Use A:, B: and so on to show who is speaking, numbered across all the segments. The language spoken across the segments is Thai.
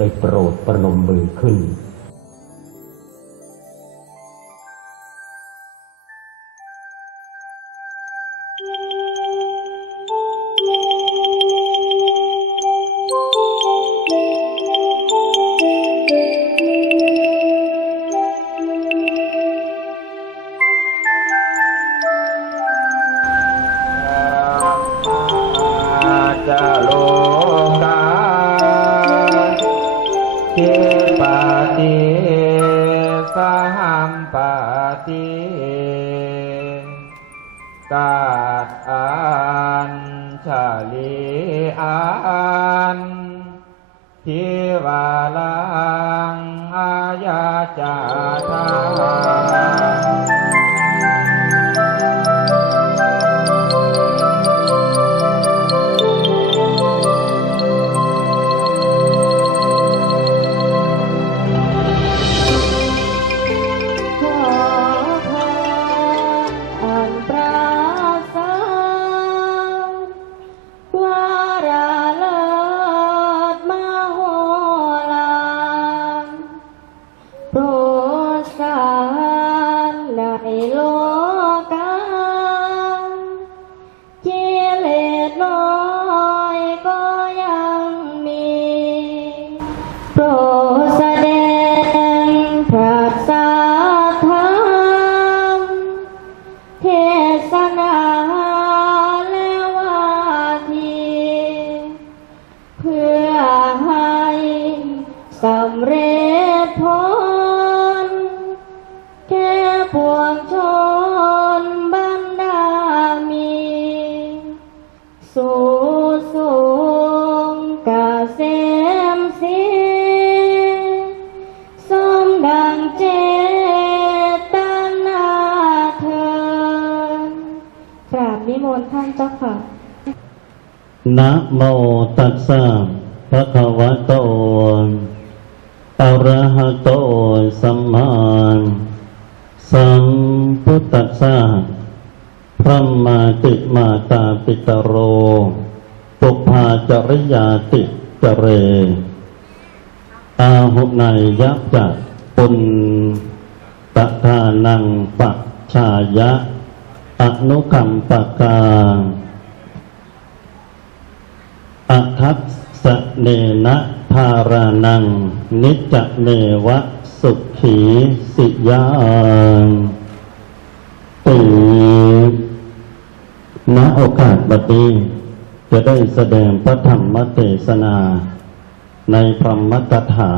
A: ได้โปรดประนมมือขึ้น
B: เทปติสหัมปติกาดอันชาลีอันทิวาลังอาญาจาทา
C: สูสูงกเกษมสีสมดังเจตนาเทินกราบนิมนต์ท่านเจ้าค่ะ
A: นะโมตัสสะภะคะวะโตอะระหะโตสัมมาสัมพุทธัสสะ พระมาติมาตาปิตโรปุพาจริยาติจเร อาหุไนยยัจักปุณตะทานังปัจชายะ อนุคัมปกาอทัสสเนนะภารานัง นิจเนวะสุขีสิยางตี ณโอกาสบัดนี้จะได้แสดงพระธรรมเทศนา ในพรหมกถา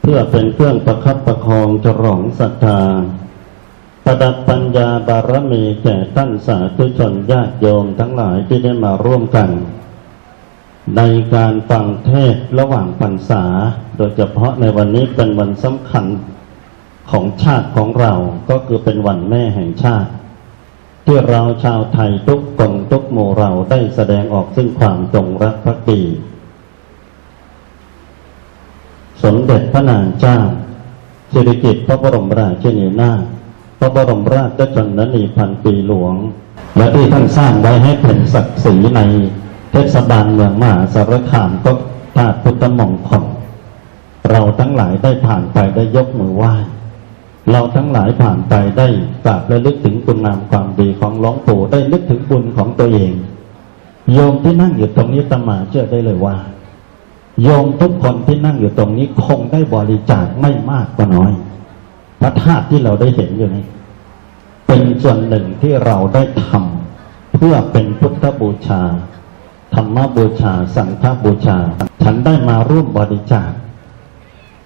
A: เพื่อเป็นเครื่องประคับประคองฉลองศรัทธา ประดับปัญญาบารมีแก่ท่านสาธุชนญาติโยมทั้งหลายที่ได้มาร่วมกัน ในการฟังเทศระหว่างพรรษา โดยเฉพาะในวันนี้เป็นวันสำคัญของชาติของเราก็คือเป็นวันแม่แห่งชาติ ที่เราชาวไทยทุกคนทุกหมู่เราได้แสดงออกซึ่งความจงรักภักดี สมเด็จพระนางเจ้าสิริกิติ์พระบรมราชินีนาถพระบรมราชชนนีพันปีหลวง และที่ท่านสร้างไว้ให้เป็นศักดิ์ศรีในเทศบาลเมืองมหาสารคามก็ธาตุพุทธมงคลเราทั้งหลายได้ผ่านไปได้ยกมือไหว้ เราทั้งหลายผ่านไปได้กราบและลึกถึงคุณงามความดีของหลวงปู่ได้นึกถึงบุญของตัวเอง โยมที่นั่งอยู่ตรงนี้ตมาเชื่อได้เลยว่า โยมทุกคนที่นั่งอยู่ตรงนี้คงได้บริจาคไม่มากก็น้อยพระธาตุที่เราได้เห็นอยู่นี้เป็นส่วนหนึ่งที่เราได้ทำเพื่อเป็นพุทธบูชาธรรมบูชา สังฆบูชา ฉันได้มาร่วมบริจาค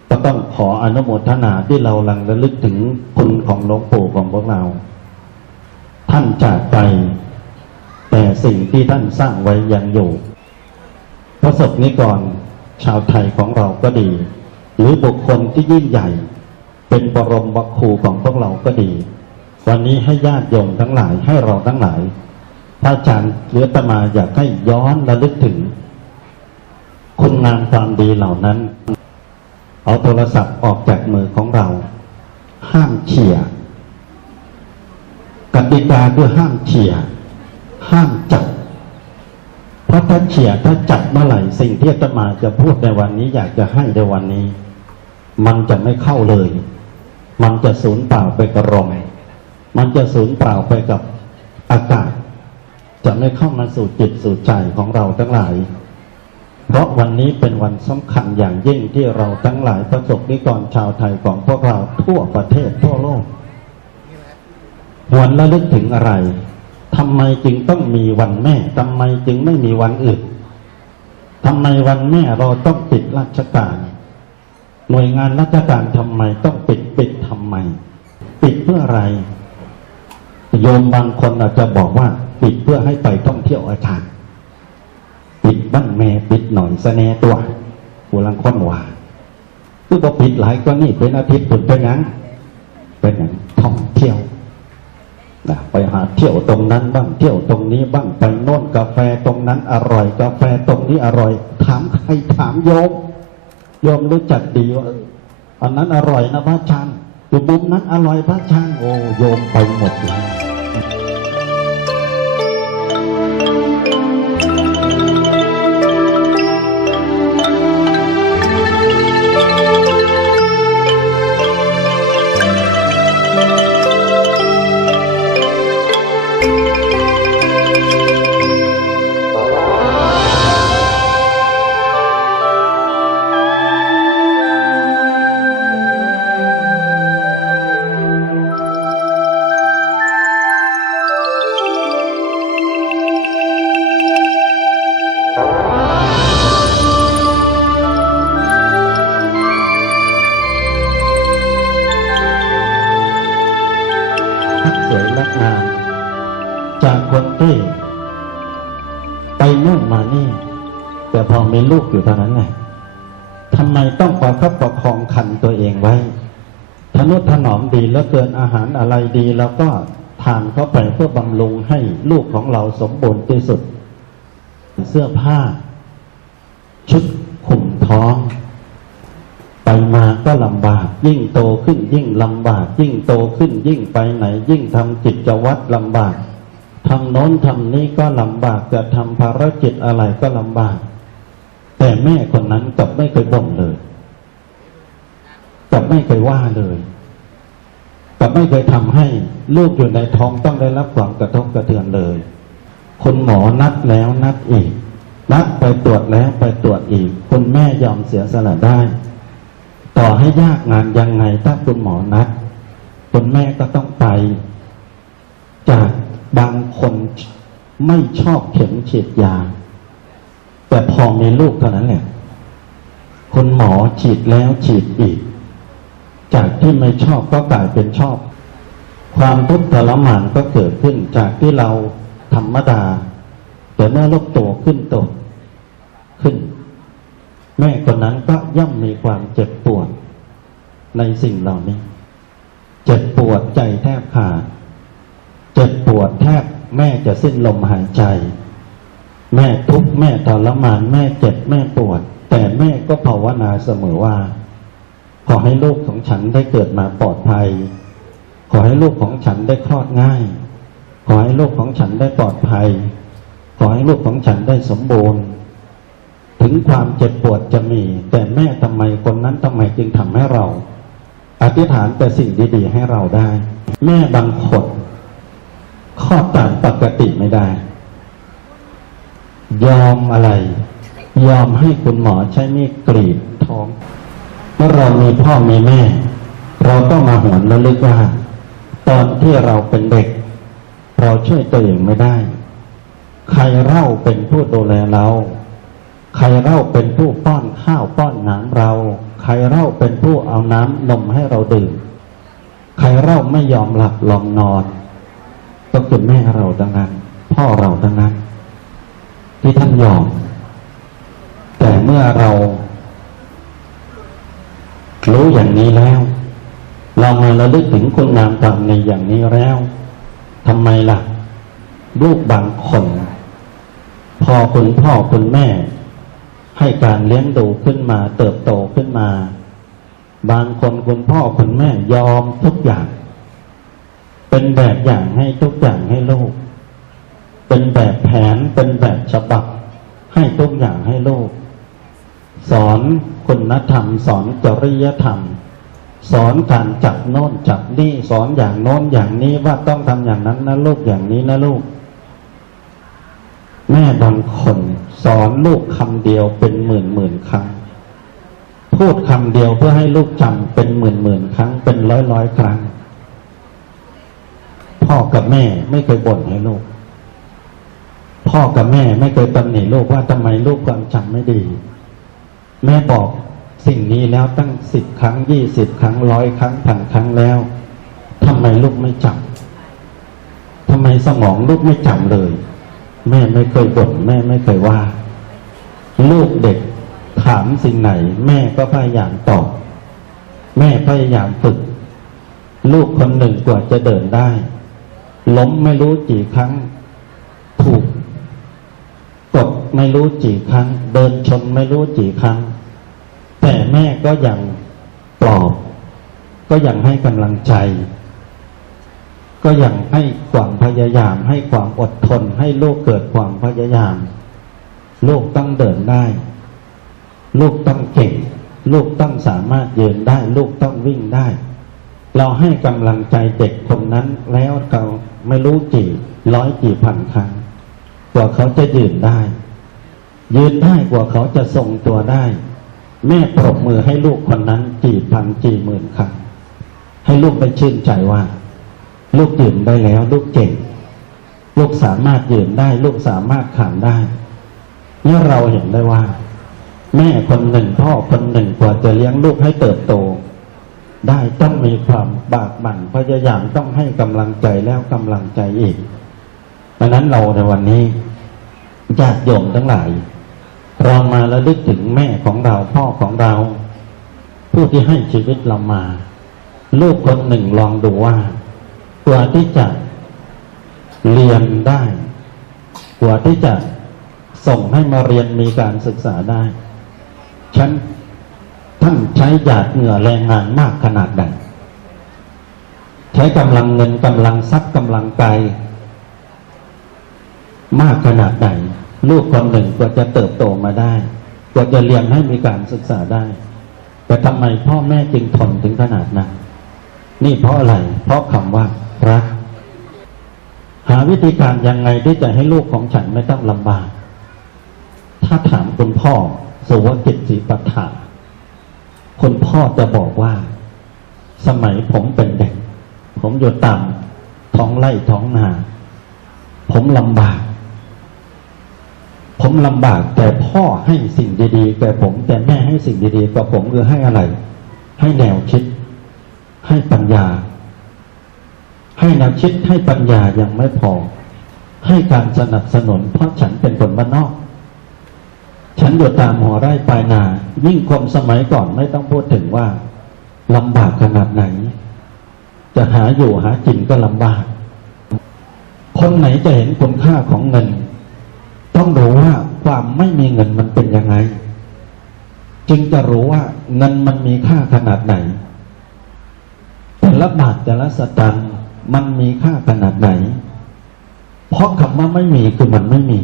A: ก็ต้องขออนุโมทนาที่เราลังระลึกถึงคุณของหลวงปู่ของพวกเรา ท่านจากไป แต่สิ่งที่ท่านสร้างไว้ยังอยู่พระศกนิกรชาวไทยของเราก็ดี หรือบุคคลที่ยิ่งใหญ่ เป็นบรมวครูของพวกเราก็ดี วันนี้ให้ญาติโยมทั้งหลายให้เราทั้งหลายพระอาจารย์หรือตมาอยากให้ย้อนระลึกถึง คุณงามความดีเหล่านั้น เอาโทรศัพท์ออกจากมือของเรา ห้ามเฉี่ยกติกาคือห้ามเฉี่ยห้ามจับ เพราะถ้าเฉียถ้าจับเมื่อไหร่สิ่งที่อาตมาจะพูดในวันนี้ อยากจะให้ในวันนี้ มันจะไม่เข้าเลย มันจะสูญเปล่าไปกับลมมันจะสูญเปล่าไปกับอากาศ จะไม่เข้ามาสู่จิตสู่ใจของเราทั้งหลาย เพราะวันนี้เป็นวันสำคัญอย่างยิ่งที่เราทั้งหลายประสบนิกรชาวไทยของพวกเราทั่วประเทศทั่วโลกหวนระลึกถึงอะไรทำไมจึงต้องมีวันแม่ทำไมจึงไม่มีวันอื่นทำไมวันแม่เราต้องปิดราชการ หน่วยงานราชการทำไมต้องปิดปิดทำไม ปิดเพื่ออะไร โยมบางคนอาจจะบอกว่า ปิดเพื่อให้ไปท่องเที่ยวอาจารย์ปิด บ้านแม่ปิดหน่อยสแนตัวกูลังค้นว่าคือบอกปิดหลายก็นี่เป็นอาทิตย์ผลเป็นยังเป็นอย่างท่องเที่ยวนะไปหาเที่ยวตรงนั้นบ้างเที่ยวตรงนี้บ้างไปโน่นกาแฟตรงนั้นอร่อย กาแฟตรงนี้อร่อย ถามใครถามโยมโยมรู้จักดีว่าอันนั้นอร่อยนะพระอาจารย์อยู่มุมนั้นอร่อยพระอาจารย์โอ้โยมไปหมดเลย จากคนที่ ไปนู่นมานี่ แต่พอมีลูกอยู่เท่านั้นไงทำไมต้องประคับประคองคันตัวเองไว้ทนุถนอมดีแล้วเกินอาหารอะไรดี แล้วก็ทานเข้าไปเพื่อบำรุงให้ลูกของเราสมบูรณ์ที่สุด เสื้อผ้า ชุดขุมท้อง ไปมาก็ลำบาก ยิ่งโตขึ้นยิ่งลำบาก ยิ่งโตขึ้นยิ่งไปไหน ยิ่งทำกิจวัตรลำบาก ทำโน้นทำนี้ก็ลำบากจะทำภารกิจอะไรก็ลำบาก แต่แม่คนนั้นกลับไม่เคยบ่นเลยกลับไม่เคยว่าเลยกลับไม่เคยทำให้ลูกอยู่ในท้องต้องได้รับความกระทบกระเทือนเลย คุณหมอนัดแล้วนัดอีก นัดไปตรวจแล้วไปตรวจอีก คุณแม่ยอมเสียสละได้ ต่อให้ยากงานยังไงถ้าคุณหมอนัด คุณแม่ก็ต้องไป จาก บางคนไม่ชอบเข็มฉีดยา แต่พอมีลูกเท่านั้นแหละคุณหมอฉีดแล้วฉีดอีก จากที่ไม่ชอบก็กลายเป็นชอบ ความทุกข์ทรมานก็เกิดขึ้นจากที่เราธรรมดา แต่เมื่อลูกโตขึ้นโตขึ้น แม่คนนั้นก็ย่อมมีความเจ็บปวดในสิ่งเหล่านี้ เจ็บปวดใจแทบขาด เจ็บปวดแทบแม่จะสิ้นลมหายใจ แม่ทุกข์แม่ทรมาน แม่เจ็บแม่ปวด แต่แม่ก็ภาวนาเสมอว่า ขอให้ลูกของฉันได้เกิดมาปลอดภัย ขอให้ลูกของฉันได้คลอดง่าย ขอให้ลูกของฉันได้ปลอดภัย ขอให้ลูกของฉันได้สมบูรณ์ ถึงความเจ็บปวดจะมี แต่แม่ทำไมคนนั้นทำไมจึงทำให้เรา อธิษฐานแต่สิ่งดีๆให้เราได้ แม่บางคน คลอดตามปกติไม่ได้ ยอมอะไร ยอมให้คุณหมอใช้มีดกรีดท้อง เมื่อเรามีพ่อมีแม่ เราต้องมาหวนระลึกว่า ตอนที่เราเป็นเด็ก เราช่วยตัวเองไม่ได้ ใครเล่าเป็นผู้ดูแลเรา ใครเล่าเป็นผู้ป้อนข้าวป้อนน้ำเรา ใครเล่าเป็นผู้เอาน้ำนมให้เราดื่ม ใครเล่าไม่ยอมหลับลองนอน ก็คือแม่เราทั้งนั้น พ่อเราทั้งนั้น ที่ท่านยอม แต่เมื่อเรา รู้อย่างนี้แล้ว เรามาระลึกถึงคุณงามความในอย่างนี้แล้วทำไมล่ะ ลูกบางคน พอคุณพ่อคุณแม่ ให้การเลี้ยงดูขึ้นมา เติบโตขึ้นมา บางคนคุณพ่อคุณแม่ยอมทุกอย่าง เป็นแบบอย่างให้ทุกอย่างให้ลูกเป็นแบบแผนเป็นแบบฉบับ ให้ทุกอย่างให้ลูกสอนคุณธรรม สอนจริยธรรม สอนการจับโน้นจับนี่สอนอย่างโน้นอย่างนี้ว่าต้องทำอย่างนั้นนะลูกอย่างนี้นะลูก แม่บางคน สอนลูกคำเดียวเป็นหมื่นหมื่นครั้งพูดคำเดียวเพื่อให้ลูกจำเป็นหมื่นหมื่นครั้งเป็นร้อยร้อยครั้ง พ่อกับแม่ไม่เคยบ่นให้ลูก พ่อกับแม่ไม่เคยตำหนิลูกว่าทำไมลูกความจำไม่ดี แม่บอกสิ่งนี้แล้วตั้งสิบครั้งยี่สิบครั้งร้อยครั้งพันครั้งแล้วทำไมลูกไม่จำทำไมสมองลูกไม่จำเลย แม่ไม่เคยบ่นแม่ไม่เคยว่า ลูกเด็กถามสิ่งไหน แม่ก็พยายามตอบ แม่พยายามฝึก ลูกคนหนึ่งกว่าจะเดินได้ ล้มไม่รู้กี่ครั้ง ถูกกดไม่รู้กี่ครั้ง เดินชนไม่รู้กี่ครั้ง แต่แม่ก็ยังปลอบ ก็ยังให้กำลังใจ ก็ยังให้ความพยายาม ให้ความอดทน ให้ลูกเกิดความพยายาม ลูกต้องเดินได้ ลูกต้องเก่ง ลูกต้องสามารถยืนได้ ลูกต้องวิ่งได้เราให้กำลังใจเด็กคนนั้นแล้วเรา ไม่รู้กี่ร้อยกี่พันครั้งกว่าเขาจะยืนได้ ยืนได้กว่าเขาจะทรงตัวได้ แม่ปรบมือให้ลูกคนนั้นกี่พันกี่หมื่นครั้งให้ลูกไปชื่นใจว่า ลูกยืนได้แล้ว ลูกเก่ง ลูกสามารถยืนได้ ลูกสามารถขานได้เนี่ยเราเห็นได้ว่า แม่คนหนึ่งพ่อคนหนึ่งกว่าจะเลี้ยงลูกให้เติบโต ได้ต้องมีความบากบั่นพยายามต้องให้กำลังใจแล้วกำลังใจอีกดังนั้นเราในวันนี้ญาติโยมทั้งหลายเรามาระลึกถึงแม่ของเราพ่อของเรา ผู้ที่ให้ชีวิตเรามา ลูกคนหนึ่งลองดูว่า กว่าที่จะเรียนได้ กว่าที่จะส่งให้มาเรียนมีการศึกษาได้ ฉัน ท่านใช้หยาดเหงื่อแรงงานมากขนาดใดใช้กำลังเงินกำลังทรัพย์กำลังกายมากขนาดไหนลูกคนหนึ่งกว่าจะเติบโตมาได้กว่าจะเรียนให้มีการศึกษาได้ แต่ทำไมพ่อแม่จึงทนถึงขนาดนั้นนี่เพราะอะไร เพราะคำว่ารักหาวิธีการยังไงที่จะให้ลูกของฉันไม่ต้องลำบาก ถ้าถามคุณพ่อสุวกิจศรีปัฏฐาน คุณพ่อจะบอกว่า สมัยผมเป็นเด็ก ผมอยู่ตามท้องไร่ท้องนา ผมลำบาก ผมลำบากแต่พ่อให้สิ่งดีๆแก่ผม แต่แม่ให้สิ่งดีๆกับผมคือให้อะไร ให้แนวคิด ให้ปัญญา ให้แนวคิดให้ปัญญายังไม่พอ ให้การสนับสนุนเพราะฉันเป็นคนบ้านนอก ฉันอยู่ตามหัวไร่ปลายนา ยิ่งคนสมัยก่อนไม่ต้องพูดถึงว่าลำบากขนาดไหน จะหาอยู่หากินก็ลำบาก คนไหนจะเห็นคุณค่าของเงิน ต้องรู้ว่าความไม่มีเงินมันเป็นยังไง จึงจะรู้ว่าเงินมันมีค่าขนาดไหน แต่ละบาทแต่ละสตางค์มันมีค่าขนาดไหน เพราะคำว่าไม่มีคือมันไม่มี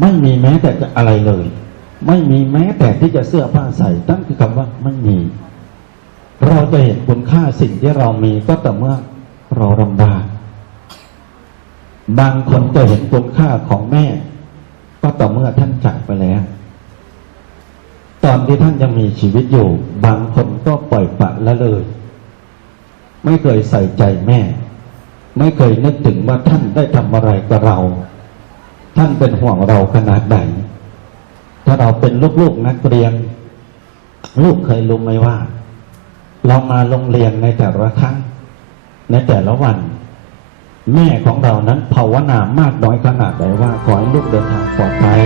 A: ไม่มีแม้แต่อะไรเลย ไม่มีแม้แต่ที่จะเสื้อผ้าใส่ตั้งคือคำว่าไม่มี เราจะเห็นคุณค่าสิ่งที่เรามีก็แต่เมื่อเราลำบากบางคนจะเห็นคุณค่าของแม่ ก็ต่อเมื่อท่านจากไปแล้ว ตอนที่ท่านยังมีชีวิตอยู่ บางคนก็ปล่อยปละละเลย ไม่เคยใส่ใจแม่ ไม่เคยนึกถึงว่าท่านได้ทำอะไรกับเรา ท่านเป็นห่วงเราขนาดไหน ถ้าเราเป็นลูกๆนักเรียน ลูกเคยรู้ไหมว่า เรามาโรงเรียนในแต่ละครั้ง ในแต่ละวัน แม่ของเรานั้นภาวนามากน้อยขนาดไหนว่าขอให้ลูกเดินทางปลอดภัย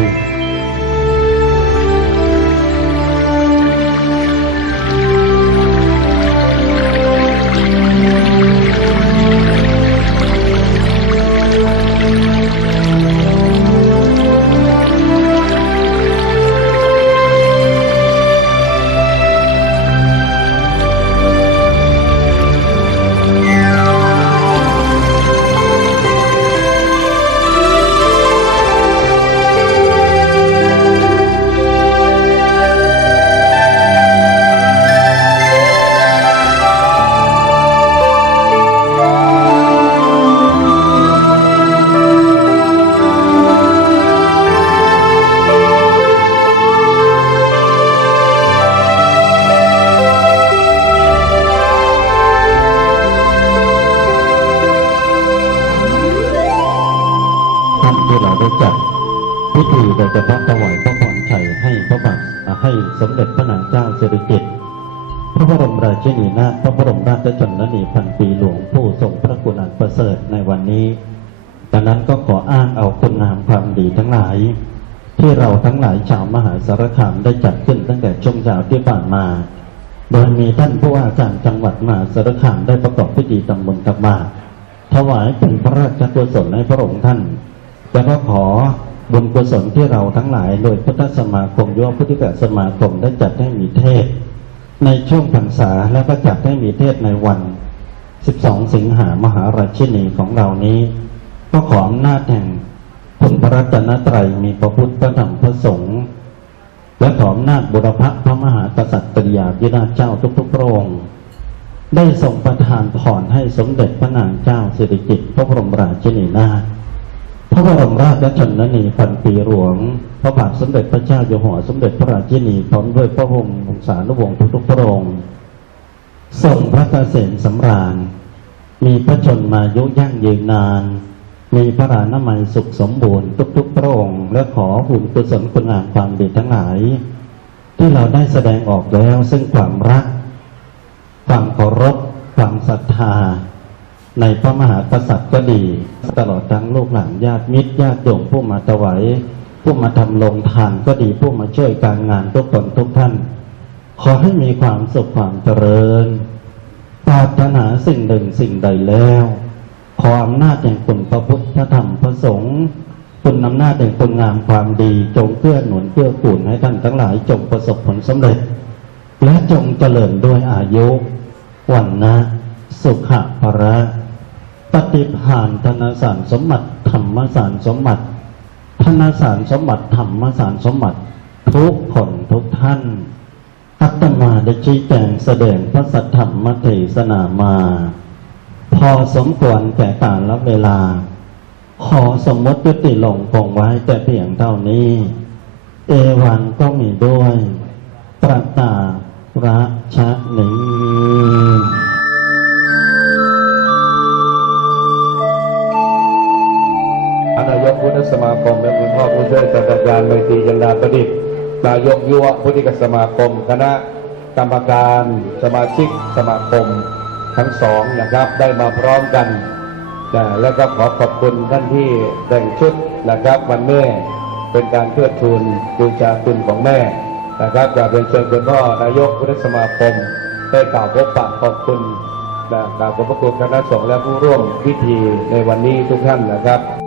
A: ธีโดยเฉพาะถวายพระพรชัยให้พระบาทให้สมเด็จพระนางเจ้าสิริกิติ์พระบรมราชินีนาถพระบรมราชชนนีพันปีหลวงผู้ทรงพระกุณาประเสริฐในวันนี้ดังนั้นก็ขออ้างเอาคุณงามความดีทั้งหลาย ที่เราทั้งหลายชาวมหาสารคามได้จัดขึ้นตั้งแต่ช่วงเช้าที่ผ่านมา โดยมีท่านผู้ว่าการจังหวัดมหาสารคามได้ประกอบพิธีตำบลตักบาถวายเป็นพระราชกุศลให้พระองค์ท่านแล้วก็ขอ บุญกุศลที่เราทั้งหลาย โดยพุทธสมาคมยุวพุทธิกสมาคมได้จัดให้มีเทศ ในช่วงพรรษาแล้วก็จัดให้มีเทศในวัน 12 สิงหามหาราชินีของเรานี้ ก็ขออำนาจแห่งคุณพระรัตนตรัยมีพระพุทธพระธรรมพระสงฆ์และขออำนาจบุรพพระมหากษัตริยาธิราชเจ้าทุกๆพระองค์ได้ทรงประทานพรให้สมเด็จพระนางเจ้าสิริกิติ์พระบรมราชินีนาถ พระบรมราชชนนีพันปีหลวง พระบาทสมเด็จพระเจ้าอยู่หัวสมเด็จพระราชินีพร้อมด้วยพระวงศ์วงศานุวงศ์ทุกๆพระองค์ทรงพระเกษมสำราญ มีพระชนมายุยั่งยืนนาน มีพระรานามัยสุขสมบูรณ์ทุกๆพระองค์ และขอบุญกุศลคุณงามความดีทั้งหลาย ที่เราได้แสดงออกแล้วซึ่งความรัก ความเคารพ ความศรัทธา ในพระมหากษัตริย์ก็ดี ตลอดทั้งลูกหลานญาติมิตรญาติโยมผู้มาถวายผู้มาทำลงทานก็ดีผู้มาช่วยการงานทุกคนทุกท่าน ขอให้มีความสุขความเจริญปรารถนาสิ่งหนึ่งสิ่งใดแล้ว ขออำนาจแห่งคุณพระพุทธธรรมพระสงฆ์คุณอำนาจแห่งคุณงามความดีจงเกื้อหนุนเกื้อกูลให้ท่านทั้งหลายจงประสบผลสำเร็จ และจงเจริญด้วยอายุวันนะสุขะภระ ปฏิภาณธนสารสมบัติธรรมสารสมบัติธนสารสมบัติธรรมสารสมบัติ ทุกคนทุกท่าน อัตมาได้ชี้แจงแสดงพระสัทธรรมเทศนามา พอสมควรแก่กาลเวลา ขอสมมติยุติลงคงไว้แต่เพียงเท่านี้ เอวันก็มีด้วยตรัตาระชะนิ
D: พุทธสมาคมและคุณพ่อผู้ช่วยศาสตราจารย์เมตรีจันดาประดิษฐ์นายกยุวพุทธิกสมาคม คณะกรรมการสมาชิกสมาคมทั้งสองนะครับได้มาพร้อมกันนะแล้วก็ขอขอบคุณท่านที่แต่งชุดนะครับวันแม่เป็นการเพื่อทูลบูชาคุณของแม่นะครับกราบเรียนเชิญคุณพ่อนายกพุทธสมาคม ได้กล่าวพบปะขอบคุณนะกราบขอบพระคุณคณะสงฆ์และผู้ร่วมพิธีในวันนี้ทุกท่านนะครับ